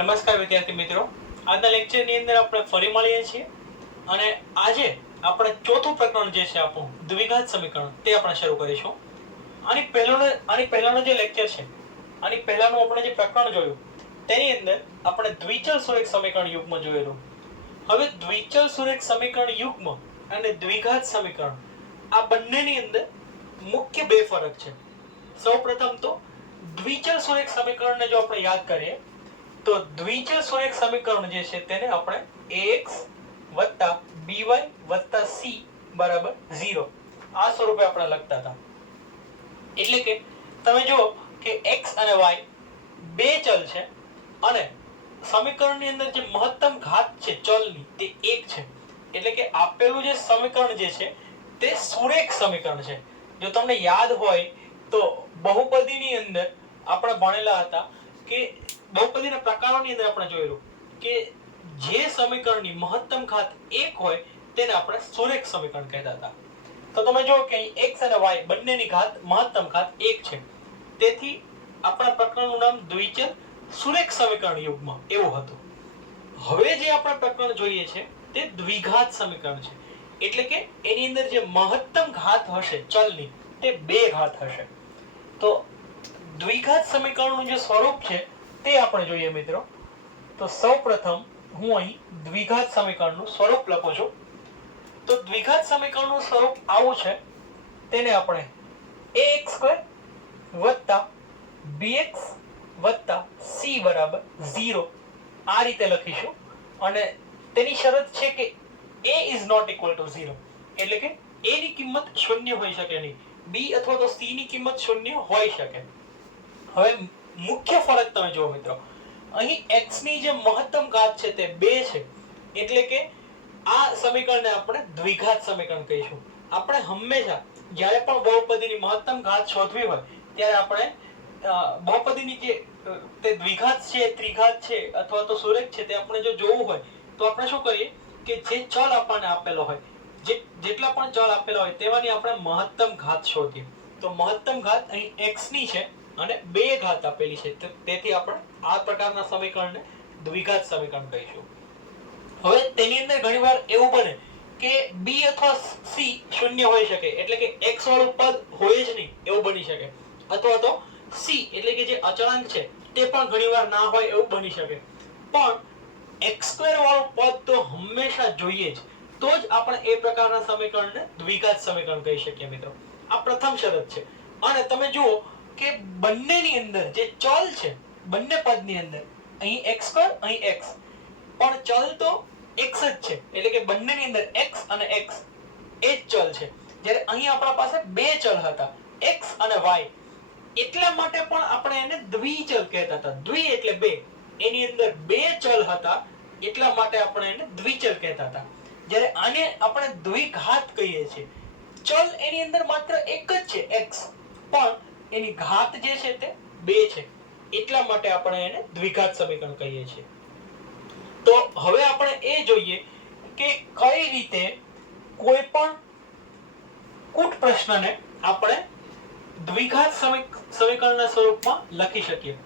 નમસ્કાર વિદ્યાર્થી મિત્રો, આજના લેક્ચરની અંદર આપણે ફરી મળીએ છીએ અને આજે આપણે ચોથું પ્રકરણ જે છે આપણું દ્વિઘાત સમીકરણ તે આપણે શરૂ કરીશું. આની પહેલાનો જે લેક્ચર છે, આની પહેલાનું આપણે જે પ્રકરણ જોયું તેની અંદર આપણે દ્વિચલ સુરેખ સમીકરણ યુગ્મ જોયેલું. હવે દ્વિચલ સુરેખ સમીકરણ યુગ્મ અને દ્વિઘાત સમીકરણ આ બંનેની અંદર મુખ્ય બે ફરક છે. સૌપ્રથમ તો દ્વિચલ સુરેખ સમીકરણને જો આપણે યાદ કરીએ તો દ્વિચલ સુરેખ સમીકરણ જે છે તેને આપણે ax by c બરાબર 0 આ સ્વરૂપે આપણે લખતા હતા. એટલે કે તમે જુઓ કે x અને y બે ચલ છે અને સમીકરણની અંદર જે મહત્તમ ઘાત છે ચલની તે 1 છે. એટલે કે આપેલું જે સમીકરણ જે છે તે સુરેખ સમીકરણ છે. જો તમને યાદ હોય તો બહુપદીની અંદર આપણે ભણેલા હતા કે બહુપદીના પ્રકારોની અંદર આપણે જોયેલું કે જે સમીકરણની મહત્તમ ઘાત 1 હોય તેને આપણે સુરેખ સમીકરણ કહેતા હતા. તો તમે જુઓ કે અહીં x અને y બંનેની ઘાત મહત્તમ ઘાત 1 છે. તેથી આપણા પ્રકરણનું નામ દ્વિચલ સુરેખ સમીકરણ યુગ્મ એવું હતું. હવે જે આપણે પ્રકરણ જોઈએ છે તે દ્વિઘાત સમીકરણ છે. એટલે કે એની અંદર જે મહત્તમ ઘાત હશે ચલની તે 2 ઘાત હશે. તો દ્વિઘાત સમીકરણનું જે સ્વરૂપ છે તે આપણે જોઈએ મિત્રો. તો સૌપ્રથમ હું અહીં દ્વિઘાત સમીકરણનું સ્વરૂપ લખું છું. તો દ્વિઘાત સમીકરણનું સ્વરૂપ આવું છે. તેને આપણે ax² + bx + c બરાબર 0 આ રીતે લખીશું. અને તેની શરત છે કે a is not equal to 0. એટલે કે a ની કિંમત શૂન્ય હોઈ શકે નહીં, b અથવા તો c ની કિંમત શૂન્ય હોઈ શકે. હવે મુખ્ય ફરક તમે જુઓ મિત્રો, અહીં x ની જે મહત્તમ ઘાત છે તે 2 છે. એટલે કે આ સમીકરણને આપણે દ્વિઘાત સમીકરણ કહીશું. આપણે હંમેશા જ્યારે પણ બહુપદીની મહત્તમ ઘાત શોધવી હોય ત્યારે આપણે બહુપદીની જે તે દ્વિઘાત છે, ત્રિઘાત છે અથવા તો સુરેખ છે તે આપણે જો જોવું હોય તો આપણે શું કરીએ કે જે ચલ આપણને આપેલો હોય, જેટલા પણ ચલ આપેલા હોય તેમાંની આપણે મહત્તમ ઘાત શોધીએ. તો મહત્તમ ઘાત અહીં x ની છે અને 2 ઘાત આપેલી છે. તેથી આપણે આ પ્રકારના સમીકરણને દ્વિઘાત સમીકરણ કહીશું. હવે તેની અંદર ઘણીવાર એવું બને કે b અથવા c શૂન્ય હોઈ શકે, એટલે કે x વાળું પદ હોય જ નહીં એવું બની શકે. અથવા તો c એટલે કે જે અચળાંક છે તે પણ ઘણીવાર ના હોય એવું બની શકે. પણ x² વાળું પદ તો હંમેશા જોઈએ જ. તો જ આપણે એ પ્રકારના સમીકરણને દ્વિઘાત સમીકરણ કહી શકીએ મિત્રો. આ પ્રથમ શરત છે. અને તમે જુઓ કે બંનેની અંદર જે ચલ છે, બંને પદની અંદર અહીં x² અહીં x, પણ ચલ તો x જ છે. એટલે કે બંનેની અંદર x અને x એ જ ચલ છે. જ્યારે અહીં આપણા પાસે બે ચલ હતા x અને y, એટલા માટે પણ આપણે એને દ્વિચલ કહેતા હતા. દ્વિ એટલે બે, એની અંદર બે ચલ હતા એટલા માટે આપણે એને દ્વિચલ કહેતા હતા. જ્યારે આને આપણે દ્વિઘાત કહીએ છીએ. ચલ એની અંદર માત્ર એક જ છે x, પણ એની ઘાત જે છે તે 2 છે. એટલા માટે આપણે એને દ્વિઘાત સમીકરણ કહીએ છીએ. તો હવે આપણે એ જોઈએ કે કઈ રીતે કોઈ પણ કૂટ પ્રશ્નને આપણે દ્વિઘાત સમીકરણના સ્વરૂપમાં લખી શકીએ.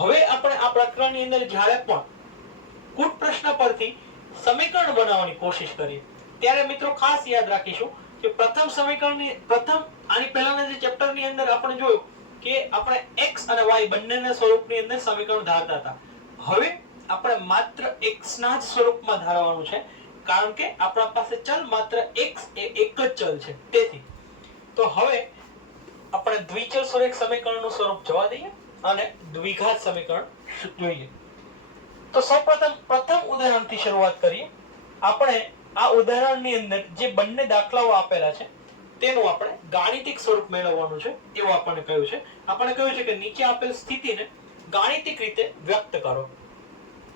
હવે આપણે આ પ્રકરણની અંદર જ્યારે પણ કૂટ પ્રશ્ન પરથી સમીકરણ બનાવવાની કોશિશ કરીએ ત્યારે મિત્રો ખાસ યાદ રાખીશું કે પ્રથમ આની પહેલાના જે ચેપ્ટરની અંદર આપણે જોયું કે આપણે x અને y બંનેના સ્વરૂપની અંદર સમીકરણ ધારતા હતા. હવે આપણે માત્ર x ના જ સ્વરૂપમાં ધારવાનું છે, કારણ કે આપણા પાસે ચલ માત્ર x એ એક જ ચલ છે. તેથી તો હવે આપણે દ્વિચલ સુરેખ સમીકરણનું સ્વરૂપ જવા દઈએ અને દ્વિઘાત સમીકરણ જોઈએ. તો પ્રથમ ઉદાહરણથી શરૂઆત કરીએ. આપણે આ ઉદાહરણની અંદર જે બંને દાખલાઓ આપેલા છે તેનું આપણે ગાણિતિક સ્વરૂપ મેળવવાનું છે એવું આપણને કહ્યું છે. આપણને કહ્યું છે કે નીચે આપેલ સ્થિતિને ગાણિતિક રીતે વ્યક્ત કરો.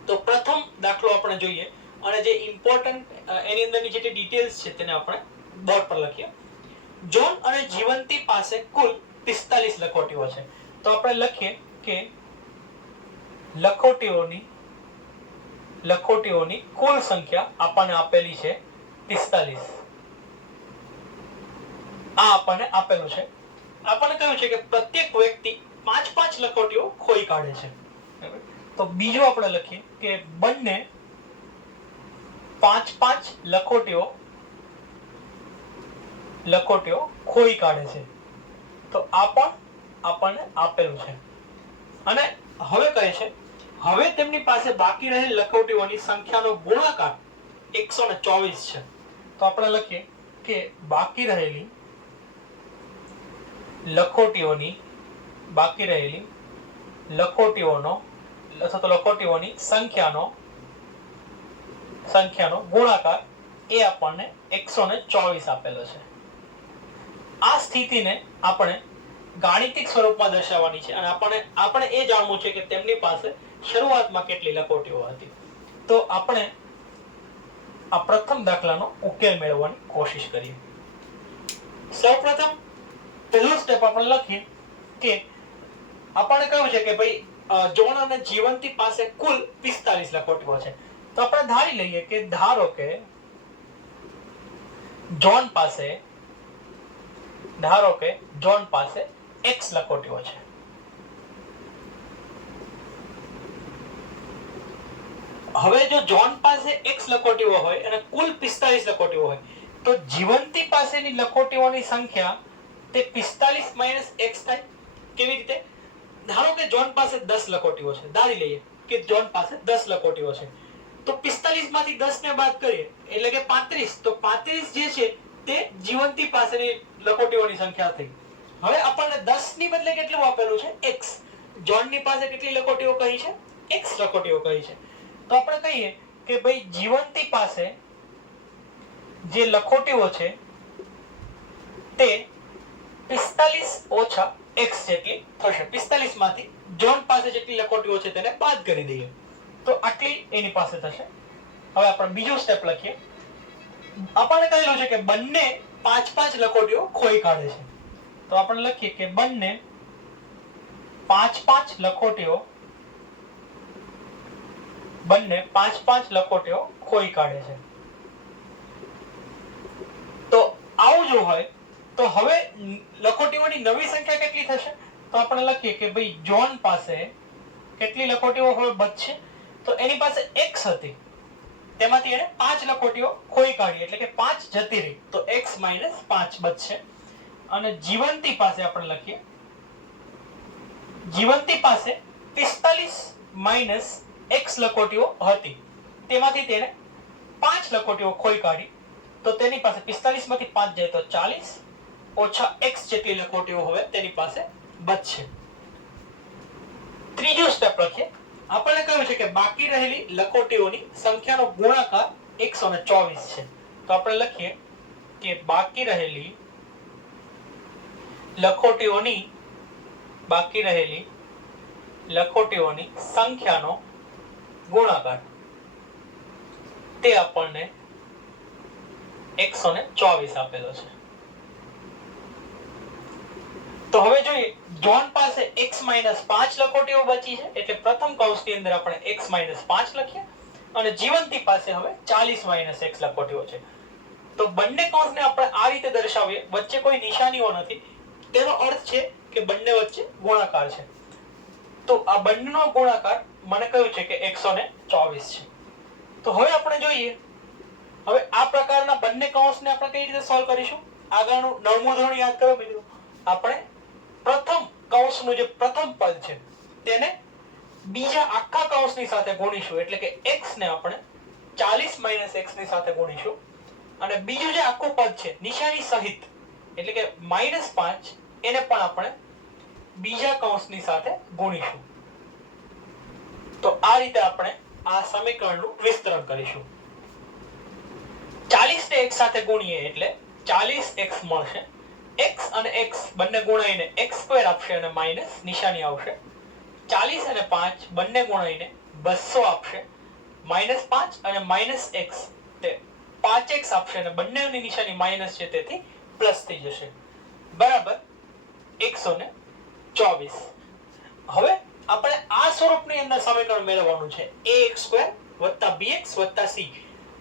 તો પ્રથમ દાખલો આપણે જોઈએ અને જે ઇમ્પોર્ટન્ટ એની અંદરની જે ડિટેલ્સ છે તેને આપણે બોર્ડ પર લખીએ. જોન અને જીવંતી પાસે કુલ 45 લખોટીઓ છે. તો આપણે લખીએ કે લખોટીઓની કુલ સંખ્યા આપણને આપેલી છે 45. આ આપણને આપેલું છે. આપણને કહ્યું છે કે પ્રત્યેક વ્યક્તિ 5-5 લખોટીઓ ખોઈ કાઢે છે. તો બીજું આપણે લખીએ કે બંને 5 લખોટીઓ ખોઈ કાઢે છે. તો આ પણ આપણને આપેલું છે. અને હવે કહે છે હવે તેમની પાસે બાકી રહેલ લખોટીઓની સંખ્યાનો ગુણાકાર 124 છે. તો આપણે લખીએ કે બાકી રહેલી લખોટીઓની સંખ્યાનો ગુણાકાર એ આપણને 124 આપેલો છે. આ સ્થિતિને આપણે ગાણિતિક સ્વરૂપમાં દર્શાવવાની છે અને આપણે એ જાણવું છે કે તેમની પાસે શરૂઆતમાં કેટલી લખોટીઓ હતી. તો આપણે આ પ્રથમ દાખલાનો ઉકેલ મેળવવાની કોશિશ કરીએ. સૌપ્રથમ પહેલો સ્ટેપ આપણે લખીએ કે આપણને કહ્યું છે કે ભાઈ જોન અને જીવંતી પાસે કુલ 45 લખોટીઓ છે. તો આપણે ધારી લઈએ કે ધારો કે જોન પાસે x લખોટીઓ છે. હવે જો જોન પાસે x લખોટીઓ હોય અને કુલ 45 લખોટીઓ હોય તો જીવંતી પાસેની લખોટીઓની સંખ્યા તે 45 - x થાય. કેવી રીતે? ધારો કે જોન પાસે 10 લખોટીઓ છે. ધારી લઈએ કે જોન પાસે 10 લખોટીઓ છે. તો 45 માંથી 10 ને બાદ કરીએ એટલે કે 35. તો 35 જે છે તે જીવંતી પાસેની લખોટીઓની સંખ્યા થઈ. હવે આપણને 10 ની બદલે કેટલું આપેલું છે? x. જોન ની પાસે કેટલી લખોટીઓ કહી છે? x લખોટીઓ કહી છે. તો આપણે કહીએ કે ભાઈ જીવંતી પાસે જે લખોટીઓ છે તે 45 - x જેટલી થશે. 45 માંથી જોન પાસે જેટલી લખોટીઓ છે તેને બાદ કરી દઈએ તો આટલી એની પાસે થશે. હવે આપણે બીજો સ્ટેપ લખીએ. આપણને કહેલું છે કે બંને 5 લખોટીઓ ખોઈ કાઢે છે. તો આપણે લખીએ કે બંને 5 લખોટીઓ ખોઈ કાઢે છે. તો આવું જો હોય તો હવે લખોટીઓની નવી સંખ્યા કેટલી થશે? તો આપણે લખીએ કે ભાઈ જોન પાસે કેટલી લખોટીઓ હવે બચશે? તો એની પાસે x હતી, તેમાંથી એને 5 લખોટીઓ ખોઈ કાઢી એટલે કે 5 જતી રહી. તો x - 5 બચશે. અને જીવંતી પાસે આપણે લખીએ જીવંતી પાસે 45 - x લખોટીઓ હતી, તેમાંથી તેને 5 લખોટીઓ ખોઈ કાઢી. તો તેની પાસે 45 માંથી 5 જાય તો 40 ઓછા x જેટલી લખોટીઓ હવે તેની પાસે બચશે. ત્રીજો સ્ટેપ લખીએ. આપણને કહ્યું છે કે બાકી રહેલી લખોટીઓની સંખ્યાનો ગુણાકાર 124 છે. તો આપણે લખીએ કે બાકી રહેલી લખોટીઓની સંખ્યાનો ગુણાકાર તે આપણને 124 આપેલો છે. તો હવે જોઈએ જોન પાસે x - 5 લખોટીઓ બચી છે એટલે પ્રથમ કૌંસની અંદર આપણે x - 5 લખીએ અને જીવંતી પાસે હવે 40 - x લખોટીઓ છે. તો બંને કૌંસને આપણે આ રીતે દર્શાવીએ, વચ્ચે કોઈ નિશાનીઓ નથી. તેનો અર્થ છે કે બંને વચ્ચે ગુણાકાર છે. તો આ બંનેનો ગુણાકાર મને કહ્યું છે કે 124 છે. તો હવે આપણે જોઈએ હવે આ પ્રકારના બંને કૌંસને આપણે કઈ રીતે સોલ્વ કરીશું? આગળનું 9મું ધોરણ યાદ કરો મિત્રો. આપણે પ્રથમ કૌંસનું જે પ્રથમ પદ છે તેને બીજા આખા કૌંસની સાથે ગુણીશું એટલે કે x ને આપણે 40 - x ની સાથે ગુણીશું અને બીજું જે આખું પદ છે નિશાની સહિત એટલે કે -5 એને પણ આપણે બીજા કૌંસની સાથે ગુણીશું. તો આ રીતે આપણે આ સમીકરણનું વિસ્તરણ કરીશું. 40 ને x સાથે ગુણીએ એટલે 40x મળશે. x અને x બંને ગુણાઈને x² આપશે અને માઈનસ નિશાની આવશે. 40 અને 5 બંને ગુણાઈને 200 આપશે. -5 અને -x તે 5x આપશે અને બંનેની નિશાની માઈનસ છે તેથી પ્લસ થઈ જશે. બરાબર 124. હવે આપણે આ સ્વરૂપની અંદર સમીકરણ મેળવવાનું છે ax² + bx + c.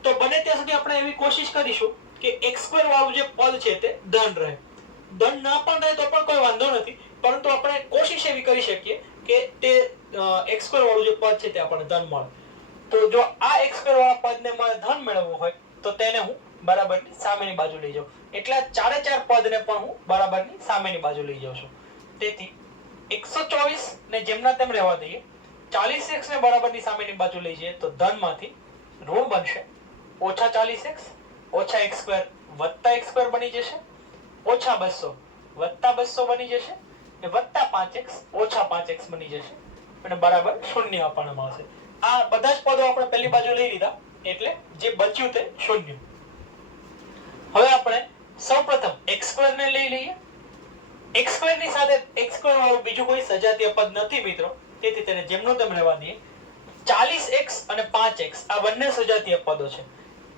તો બને ત્યાં સુધી આપણે એવી કોશિશ કરીશું કે x² વાળું જે પદ છે તે ધન રહે. ધન ના પણ રહે તો પણ કોઈ વાંધો નથી, પરંતુ આપણે કોશિશ એવી કરી શકીએ કે તે x2 વાળું જે પદ છે તે આપણને ધન મળે. તો જો આ x2 વાળા પદને મારે ધન મેળવવું હોય તો તેને હું બરાબરની સામેની બાજુ લઈ જાઉં. એટલે આ ચારે ચાર પદને પણ હું બરાબરની સામેની બાજુ લઈ જાઉં છું. તેથી 124 ને જેમના તેમ રહેવા દઈએ. 40x ને બરાબરની સામેની બાજુ લઈ જઈએ તો ધનમાંથી ઋણ બનશે. ઓછા 40x ઓછા x2 વત્તા x2 બની જશે. ઓછા 200 વત્તા 200 બની જશે. ને વત્તા 5x ઓછા 5x બની જશે. અને બરાબર 0 આપણને મળશે. આ બધા જ પદો આપણે પહેલી બાજુ લઈ લીધા એટલે જે બચ્યું તે 0. હવે આપણે સૌપ્રથમ x2 ને લઈ લઈએ. x2 ની સાથે x2 વાળું બીજું કોઈ સજાતીય પદ નથી મિત્રો, તેથી તેને જેમનું તેમ રહેવા દઈએ. 40x અને 5x આ બંને સજાતીય પદો છે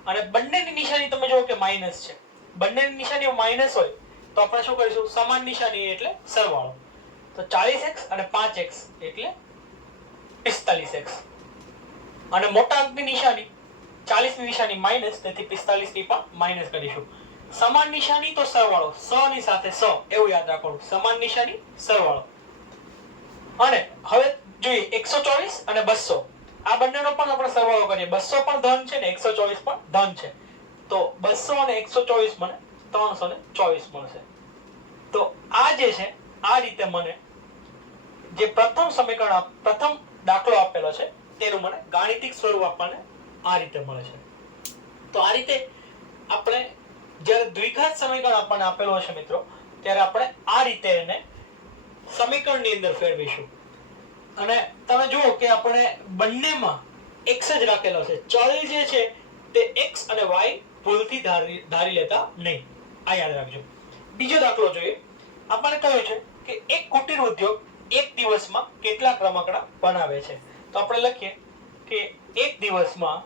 અને બંનેની નિશાની તમે જુઓ કે માઈનસ છે. બંનેની નિશાનીઓ માઈનસ હોય તો આપણે શું કરીશું? સમાન નિશાની એટલે સરવાળો. તો 40x અને 5x એટલે 45x. અને મોટા અંકની નિશાની 40 ની નિશાની માઈનસ, તેથી 45 ની પણ માઈનસ કરીશું. સમાન નિશાની તો સરવાળો, 100 ની સાથે 100 એવું યાદ રાખવાનું. સમાન નિશાની સરવાળો. અને હવે જોઈએ 124 અને 200 આ બંનેનો પણ આપણે સરવાળો કરીએ. 200 પણ ધન છે ને 124 પણ ધન છે. તો 200 અને 124 મને 324 મળશે. તો આ જે છે આ રીતે મને જે પ્રથમ સમીકરણ પ્રથમ દાખલો આપેલો છે તેનું મને ગાણિતિક સ્વરૂપ આપણને આ રીતે મળે છે. તો આ રીતે આપણે જ્યારે દ્વિઘાત સમીકરણ આપણને આપેલો હશે મિત્રો ત્યારે આપણે આ રીતે એને સમીકરણની અંદર ફેરવીશું. અને તમે જુઓ કે આપણે બંનેમાં x જ રાખેલો છે. ચલ જે છે તે x અને y ભૂલથી ધારી લેતા નહીં. આ યાદ રાખજો. બીજો દાખલો જોઈએ. આપણને કહ્યું છે કે એક કુટીર ઉદ્યોગ એક દિવસમાં કેટલા રમકડા બનાવે છે. તો આપણે લખીએ કે એક દિવસમાં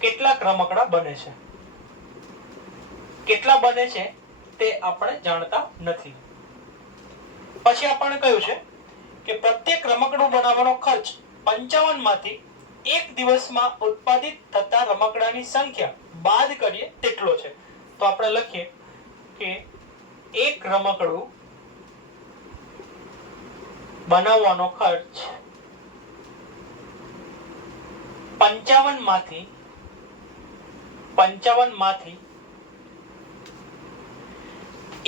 કેટલાક રમકડા બને છે. કેટલા બને છે તે આપણે જાણતા નથી. પછી આપણને કહ્યું છે કે પ્રત્યેક રમકડું બનાવવાનો ખર્ચ 55 માંથી એક દિવસમાં ઉત્પાદિત થતા રમકડાની સંખ્યા બાદ કરીએ તેટલો છે. તો આપણે લખીએ કે એક રમકડું બનાવવાનો ખર્ચ 55 માંથી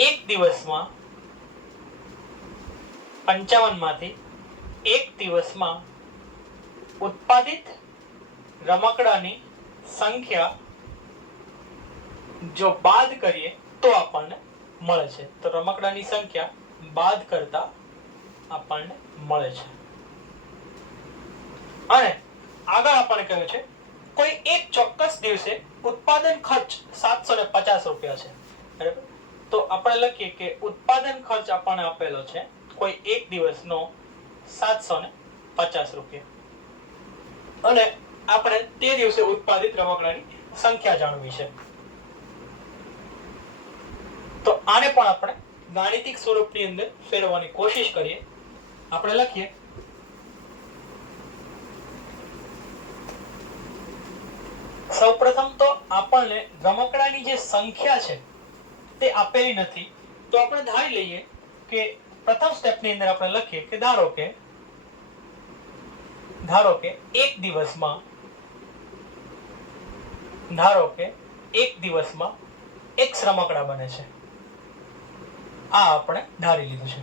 એક દિવસમાં 55 માંથી એક દિવસમાં ઉત્પાદિત રમકડાની સંખ્યા જો બાદ કરીએ તો આપણને મળે છે. તો રમકડાની સંખ્યા બાદ કરતા આપણને મળે છે. અને આગળ આપણને કહ્યું છે કોઈ એક ચોક્કસ દિવસે ઉત્પાદન ખર્ચ 750 રૂપિયા છે. બરાબર. તો આપણે લખીએ કે ઉત્પાદન ખર્ચ આપણને આપેલો છે કોઈ એક દિવસનો 750 રૂપિયા. અને આપણે તે દિવસે ઉત્પાદિત રમકડાની સંખ્યા જાણવી છે. તો આને પણ આપણે ગાણિતિક સ્વરૂપની અંદર ફેરવવાની કોશિશ કરીએ. આપણે લખીએ સૌપ્રથમ તો આપણને રમકડાની જે સંખ્યા છે તે આપેલી નથી. તો આપણે ધારી લઈએ કે પ્રથમ સ્ટેપની અંદર આપણે લખીએ કે ધારો કે એક દિવસમાં x રમકડા બને છે. આ આપણે ધારી લીધું છે.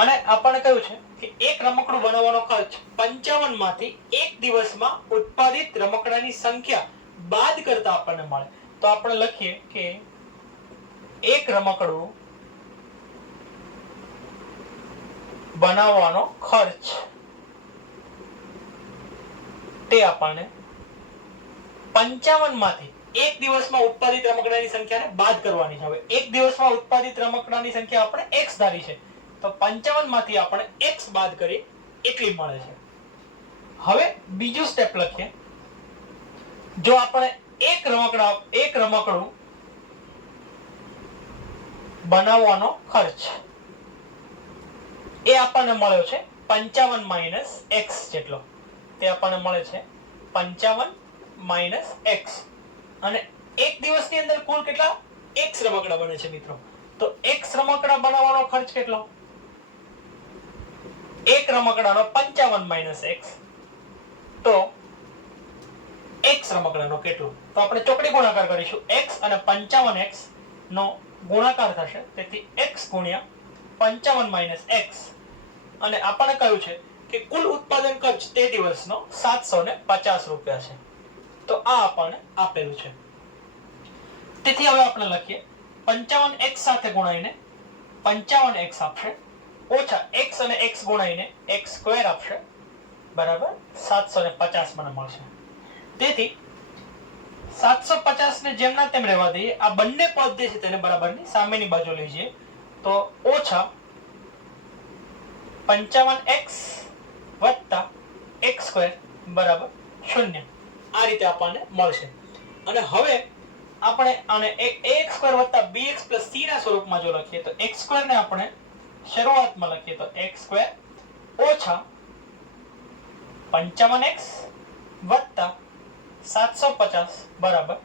અને આપણને કહ્યું છે કે એક રમકડું બનાવવાનો ખર્ચ 55 માંથી એક દિવસમાં ઉત્પાદિત રમકડાની સંખ્યા બાદ કરતા આપણને મળે. તો આપણે લખીએ કે એક રમકડું બનાવવાનો ખર્ચ તે આપણને 55 માંથી એક દિવસમાં ઉત્પાદિત રમકડાની સંખ્યાને બાદ કરવાની છે. હવે એક દિવસમાં ઉત્પાદિત રમકડાની સંખ્યા આપણે x ધારી છે. તો 55 માંથી આપણે x બાદ કરીએ એટલી મળે છે. હવે બીજું સ્ટેપ લખીએ. જો આપણે એક રમકડું બનાવવાનો ખર્ચ એ આપણને મળ્યો છે 55 માઇનસ x જેટલો. તે આપણને મળે છે 55 માઇનસ x. અને એક દિવસની અંદર કુલ કેટલા x રમકડા બને છે મિત્રો? તો x રમકડા બનાવવાનો ખર્ચ કેટલો? એક રમકડાનો 55 - x, તો x રમકડાનો કેટલો? તો આપણે ચોકડી ગુણાકાર કરીશું. x અને 55x નો ગુણાકાર થશે, તેથી x ગુણ્યા 55 - x, અને આપણને કહ્યું છે કે કુલ ઉત્પાદન ખર્ચ તે દિવસનો 750 રૂપિયા છે. તો આ આપણને આપેલું છે. તેથી હવે આપણે લખીએ 55x સાથે ગુણાઈને 55x આપશે, ઓછા x અને x ગુણાઈને x² આપશે, બરાબર 750 મને મળશે. તેથી 750 ને જેમના તેમ રહેવા દઈએ. આ બંને પદ જે છે તેને બરાબરની સામેની બાજુ લઈ જઈએ, તો ઓછા 55x વત્તા x² બરાબર 0. આ રીતે આપણને મળશે. અને હવે આપણે આને ax² વત્તા bx પ્લસ c ના સ્વરૂપમાં જો લખીએ તો x² ને આપણે શરૂઆતમાં લખીએ તો x² ઓછા 55x વત્તા 750 બરાબર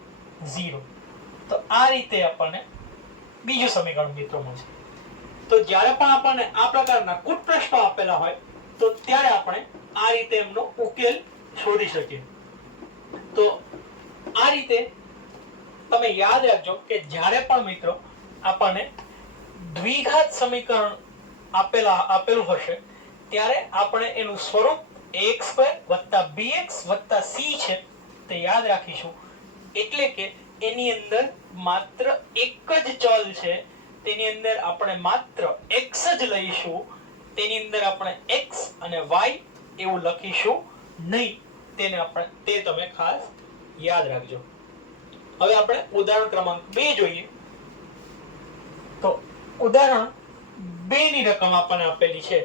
0. તો આ રીતે આપણને બીજું સમીકરણ મિત્રો મળશે. તો જ્યારે પણ આપણને આ પ્રકારના કુટ પ્રશ્નો આપેલા હોય તો ત્યારે આપણે આ રીતે એમનો ઉકેલ શોધી શકીએ. તો આ રીતે તમે યાદ રાખજો કે જ્યારે પણ મિત્રો આપણને દ્વિઘાત સમીકરણ આપેલું હશે ત્યારે આપણે એનું સ્વરૂપ ax² વત્તા bx વત્તા c છે તે યાદ રાખીશું. એટલે કે એની અંદર માત્ર એક જ ચલ છે, તેની અંદર આપણે માત્ર x જ લઈશું, તેની અંદર આપણે x અને y એવું લખીશું નહીં. તે તમે ખાસ યાદ રાખજો. હવે આપણે ઉદાહરણ ક્રમાંક 2 જોઈએ. તો ઉદાહરણ 2 ની રકમ આપણને આપેલી છે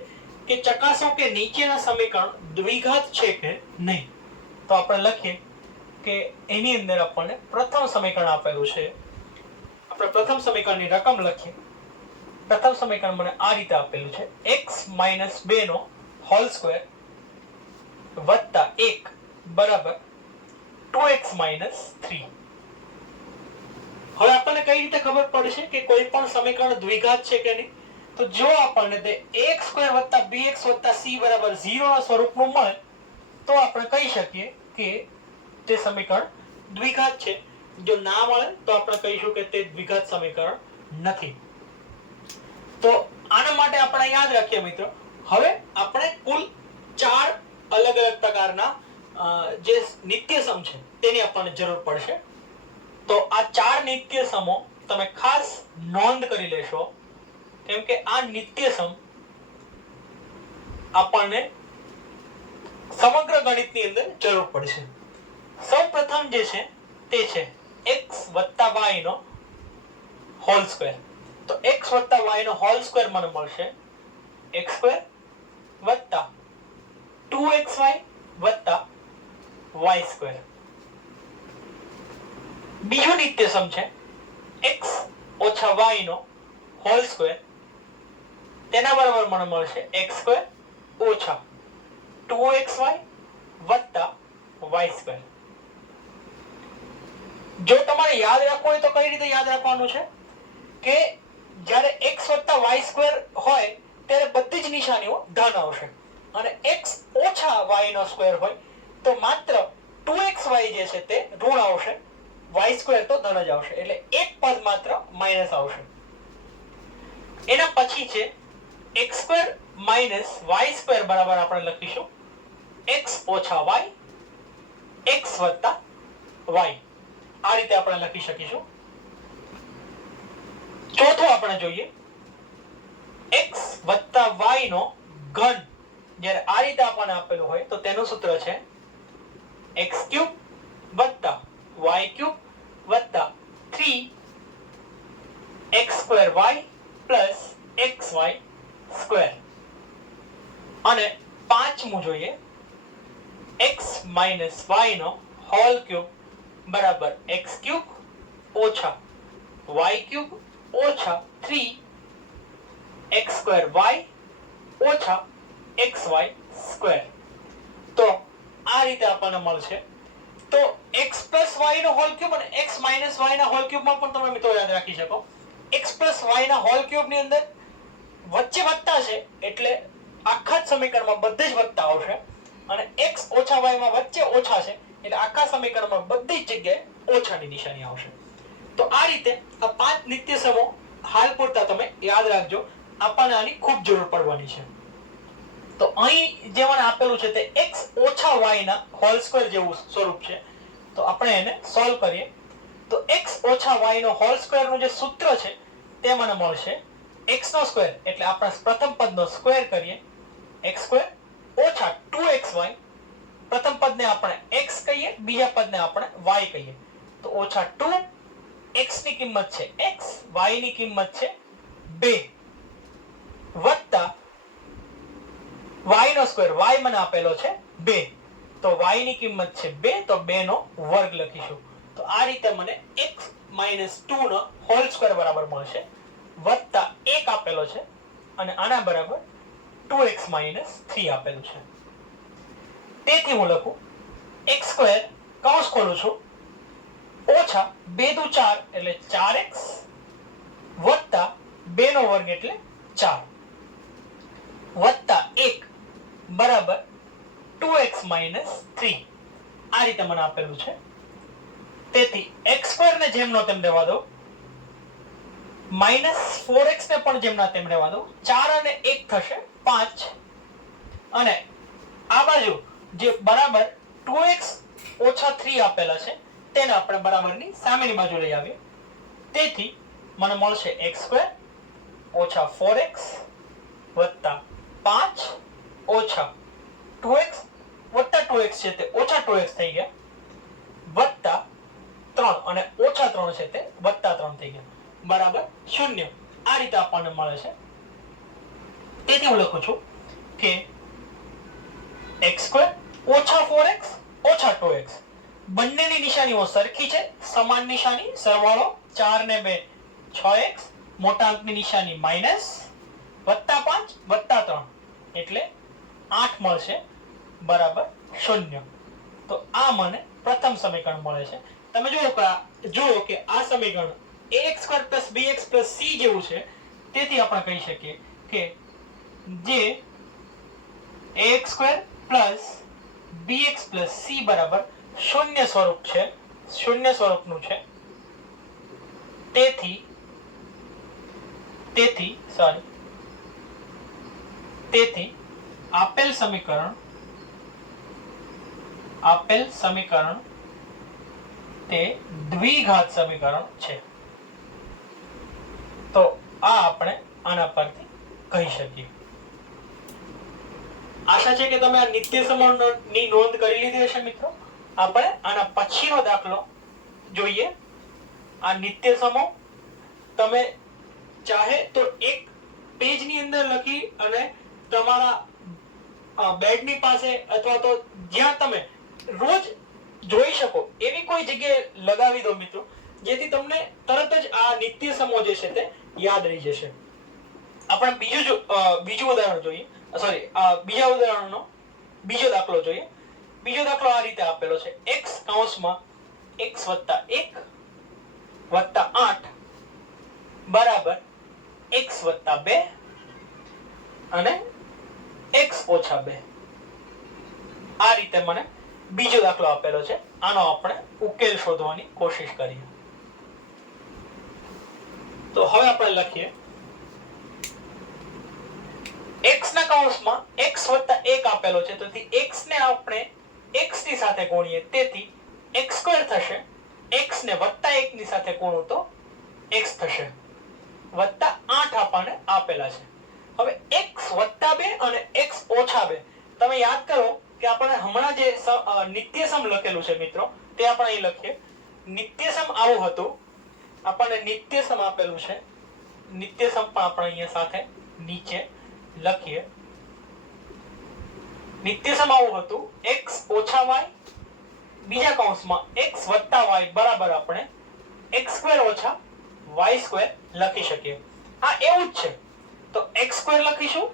કે ચકાસો કે નીચેના સમીકરણ દ્વિઘાત છે કે નહીં. તો આપણે લખીએ કે એની અંદર આપણને પ્રથમ સમીકરણ આપેલું છે. આપણે પ્રથમ સમીકરણની રકમ લખીએ. પ્રથમ સમીકરણ મને આ રીતે આપેલું છે x - 2 નો હોલ સ્ક્વેર વત્તા 1 બરાબર 2x - 3. હવે આપણને કઈ રીતે ખબર પડશે કે કોઈ પણ સમીકરણ દ્વિઘાત છે કે નહીં? તો જો આપણને તે ax² વત્તા bx વત્તા c બરાબર 0 ના સ્વરૂપનું મળે તો આપણે કહી શકીએ કે તે સમીકરણ દ્વિઘાત છે. જો ના મળે તો આપણે કહીશું કે તે દ્વિઘાત સમીકરણ નથી. તો આના માટે આપણે યાદ રાખીએ મિત્રો. હવે આપણે કુલ 4 અલગ અલગ પ્રકારના જે નિત્યસમ છે તેની આપણને જરૂર પડશે. તો આ 4 નિત્યસમો તમે ખાસ નોંધ કરી લેશો, કેમ કે આ નિત્યસમ આપણને સમગ્ર ગણિતની અંદર જરૂર પડશે. સૌપ્રથમ જે છે તે છે x વત્તા y નો હોલ સ્ક્વેર. તો x વત્તા y નો હોલ સ્ક્વેર મને મળશે x² વત્તા 2xy વત્તા y². બીજું નિત્યસમ છે x ઓછા y નો હોલ સ્ક્વેર, તેના બરાબર મને મળશે x² ઓછા 2xy વત્તા y². જો તમારે યાદ રાખવું હોય તો કઈ રીતે યાદ રાખવાનું છે કે જ્યારે x વત્તા y² હોય ત્યારે બધી જ નિશાનીઓ ધન આવશે, અને x ઓછા y નો સ્ક્વેર હોય તો માત્ર 2xy જે છે તે ઋણ આવશે, y² તો ધન જ આવશે. એટલે એક પદ માત્ર માઈનસ આવશે. એના પછી છે x² માઈનસ y² બરાબર આપણે લખીશું x ઓછા y x વત્તા y. આ રીતે આપણે લખી શકીશું. ચોથું આપણે જોઈએ x વત્તા y નો ઘન. જ્યારે આ રીતે આપણને આપેલું હોય તો તેનું સૂત્ર છે x³ વત્તા y³ વત્તા 3x²y પ્લસ xy². અને પાંચમું જોઈએ x માઈનસ y નો હોલ ક્યુબ બરાબર x³ ઓછા y³ ઓછા 3x²y ઓછા xy². તો આ રીતે આપણને મળશે. તો x પ્લસ y નો હોલ ક્યુબ અને x માઈનસ y ના હોલ ક્યુબ માં પણ તમે મિત્રો યાદ રાખી શકો x + y ના હોલ ક્યુબ ની અંદર વચ્ચે વત્તા છે એટલે આખા જ સમીકરણમાં બધે જ વત્તા આવશે અને x - y માં વચ્ચે ઓછા છે એટલે આખા સમીકરણમાં બધી જ જગ્યાએ ઓછાની નિશાની આવશે. તો આ રીતે આ 5 નિત્યસમો હાલ પૂરતા તમે યાદ રાખજો, આપણને આની ખૂબ જરૂર પડવાની છે. તો અહીં જે મને આપેલું છે તે x - y ના હોલ સ્ક્વેર જેવું સ્વરૂપ છે. તો આપણે એને સોલ્વ કરીએ. તો x - y નો હોલ સ્ક્વેર નું જે સૂત્ર છે તે મને મળશે x નો સ્ક્વેર એટલે આપણે પ્રથમ પદનો સ્ક્વેર કરીએ x² - 2xy. પ્રથમ પદને આપણે x કહીએ, બીજા પદને આપણે y કહીએ. તો -2 x ની કિંમત છે x, y ની કિંમત છે 2 વત્તા y નો સ્ક્વેર, y મને આપેલો છે 2 તો y ની કિંમત છે 2 તો 2 નો વર્ગ લખીશું. તો આ રીતે મને x - 2 નો હોલ સ્ક્વેર બરાબર મળશે વત્તા 1 આપેલો છે અને આના બરાબર 2x - 3 આપેલું છે. તેથી હું લખું x² કૌંસ ખોલું છું ઓછા 2 દુ 4 એટલે 4x વત્તા 2 નો વર્ગ એટલે 4 વત્તા 1 બરાબર 2x - 3. આ રીતે મને આપેલું છે. તેથી x² ને જેમનો તેમ રહેવા દો, -4x ને પણ જેમના તેમ રહેવા દો, 4 અને 1 થશે 5 અને આ બાજુ જે બરાબર 2x - 3 આપેલા છે તેને આપણે બરાબરની સામેની બાજુ લઈ આવીએ. તેથી મને મળશે x² - 4x વત્તા 5 ઓછા 2x વત્તા 2x છે તે ઓછા 2x થઈ ગયા વત્તા 3 અને ઓછા 3 છે તે વત્તા 3 થઈ ગયા બરાબર 0. આ રીતે આપણને મળે છે. તેથી હું લખું છું કે x² - 4x - 2x બંનેની નિશાનીઓ સરખી છે, સમાન નિશાની, સરવાળો 4 ને 2 6x, મોટા અંકની નિશાની માઈનસ વત્તા 5 વત્તા 3 એટલે 8 મળશે બરાબર 0. તો આ મને પ્રથમ સમીકરણ મળે છે. તમે જુઓ કે આ સમીકરણ ax² + bx + c જેવું છે. તેથી આપણે કહી શકીએ કે જે ax² + bx + c બરાબર શૂન્ય સ્વરૂપ છે, શૂન્ય સ્વરૂપનું છે. તેથી આપેલ સમીકરણ તે દ્વિઘાત સમીકરણ છે. તો આ આપણે આના પરથી કહી શકીએ. આશા છે કે તમે આ નિત્યસમોની નોંધ કરી લીધી હશે મિત્રો. આપણે આના પછીનો દાખલો જોઈએ. આ નિત્યસમો તમે ચાહે તો એક પેજની અંદર લખી અને તમારા બેડની પાસે અથવા તો જ્યાં તમે રોજ જોઈ શકો એવી કોઈ જગ્યાએ લગાવી દો મિત્રો, જેથી તમને તરત જ આ નિત્યસમો જે છે તે યાદ રહી જશે. આપણે બીજું ઉદાહરણ જોઈએ, બીજા ઉદાહરણનો બીજો દાખલો જોઈએ. બીજો દાખલો આ રીતે આપેલો છે x કૌંસમાં x + 1 + 8 બરાબર x + 2 અને x - 2. આ રીતે મને બીજો દાખલો આપેલો છે. આનો આપણે ઉકેલ શોધવાની કોશિશ કરીએ. તો હવે આપણે લખીએ x ના કૌંસમાં x + 1 આપેલો છે. તેથી x ને આપણે x ની સાથે ગુણીએ તેથી x² થશે. x ને +1 ની સાથે ગુણું તો x થશે વત્તા 8 આપણને આપેલા છે. હવે x + 2 અને x - 2 તમે યાદ કરો કે આપણે હમણાં જે નિત્યસમ લખેલું છે મિત્રો તે આપણે અહીં લખીએ. નિત્યસમ આવું હતું, આપણને નિત્યસમ આપેલું છે. નિત્યસમ પણ આપણે અહીંયા સાથે નીચે લખીએ. નિત્યસમ આવું હતું x - y બીજા કૌંસમાં x + y બરાબર આપણે x² - y² લખી શકીએ. આ એવું જ છે. તો x² લખીશું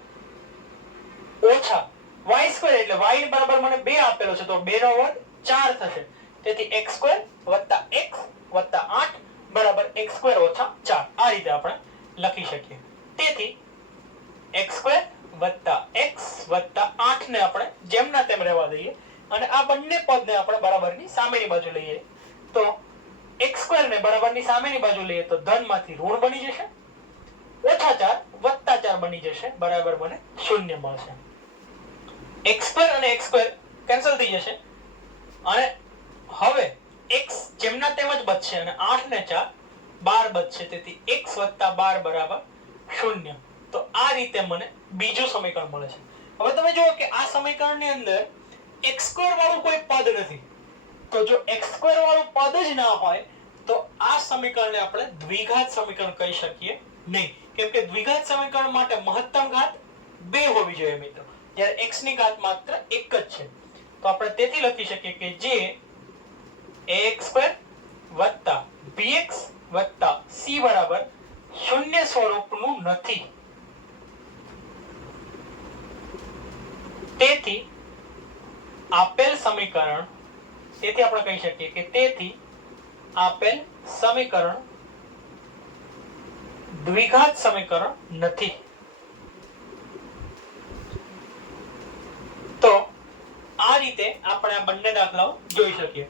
ઓછા y² એટલે y બરાબર મને 2 આપેલો છે તો 2 નો વર્ગ 4 થશે. તેથી x² + x + 8 બરાબર x² - 4. આ રીતે આપણે લખી શકીએ. તેથી x² + x + 8 ને આપણે જેમના તેમ રહેવા દઈએ અને આ બંને પદને આપણે બરાબરની સામેની બાજુ લઈએ તો x² ને બરાબરની સામેની બાજુ લઈએ તો ધનમાંથી ઋણ બની જશે, -4 + 4 બની જશે, બરાબર મને 0 મળશે. x² અને x² કેન્સલ થઈ જશે અને હવે x જેમના તેમ જ બચશે અને 8 ને 4 12 બચશે. તેથી x + 12 = 0. તો આ રીતે મને બીજું સમીકરણ મળે છે. હવે તમે જુઓ કે આ સમીકરણની અંદર x² વાળું કોઈ પદ નથી. તો જો x² વાળું પદ જ ના હોય તો આ સમીકરણને આપણે દ્વિઘાત સમીકરણ કહી શકીએ નહીં, કેમ કે દ્વિઘાત સમીકરણ માટે મહત્તમ ઘાત 2 હોવી જોઈએ મિત્રો, જ્યારે x ની ઘાત માત્ર 1 જ છે. તો આપણે તેથી લખી શકીએ કે જે ax² + bx + c બરાબર 0 સ્વરૂપનું નથી. તેથી આપેલ સમીકરણ, તેથી આપણે કહી શકીએ કે તેથી આપેલ સમીકરણ દ્વિઘાત સમીકરણ નથી. તો આ રીતે આપણે આ બંને દાખલાઓ જોઈ શકીએ.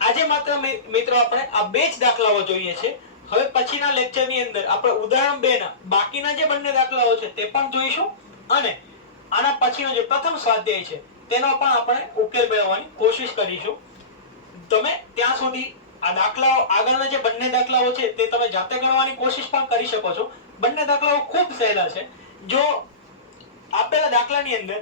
આજે માત્ર મિત્રો આપણે આ બે જ દાખલાઓ જોઈએ છે. હવે પછીના લેક્ચરની અંદર આપણે ઉદાહરણ 2 ના બાકીના જે બંને દાખલાઓ છે તે પણ જોઈશું અને આના પછીનો જે પ્રથમ સ્વાધ્યાય છે તેનો પણ આપણે ઉકેલ મેળવવાની કોશિશ કરીશું. તમે ત્યાં સુધી આ દાખલાઓ, આગળના જે બંને દાખલાઓ છે તે તમે જાતે ગણવાની કોશિશ પણ કરી શકો છો. બંને દાખલાઓ ખૂબ સહેલા છે. જો આપેલા દાખલાની અંદર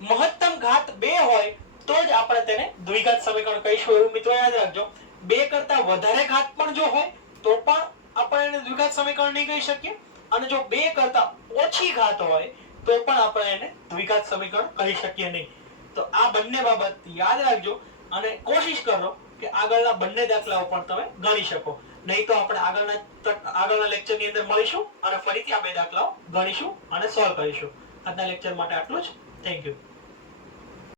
મહત્તમ ઘાત 2 હોય તો જ આપણે તેને દ્વિઘાત સમીકરણ કહીશું, એવું મિત્રો યાદ રાખજો. 2 કરતા વધારે ઘાત પણ જો હોય તો પણ આપણે એને દ્વિઘાત સમીકરણ નહીં કહી શકીએ અને જો 2 કરતા ઓછી ઘાત હોય તો પણ આપણે એને દ્વિઘાત સમીકરણ કહી શકીએ નહીં. તો આ બંને બાબત યાદ રાખજો અને કોશિશ કરો કે આગળના બંને દાખલાઓ પણ તમે ગણી શકો. નહીં તો આપણે આગળના લેક્ચરની અંદર મળીશું અને ફરીથી આ બે દાખલાઓ ગણીશું અને સોલ્વ કરીશું. આજના લેક્ચર માટે આટલું જ. Thank you.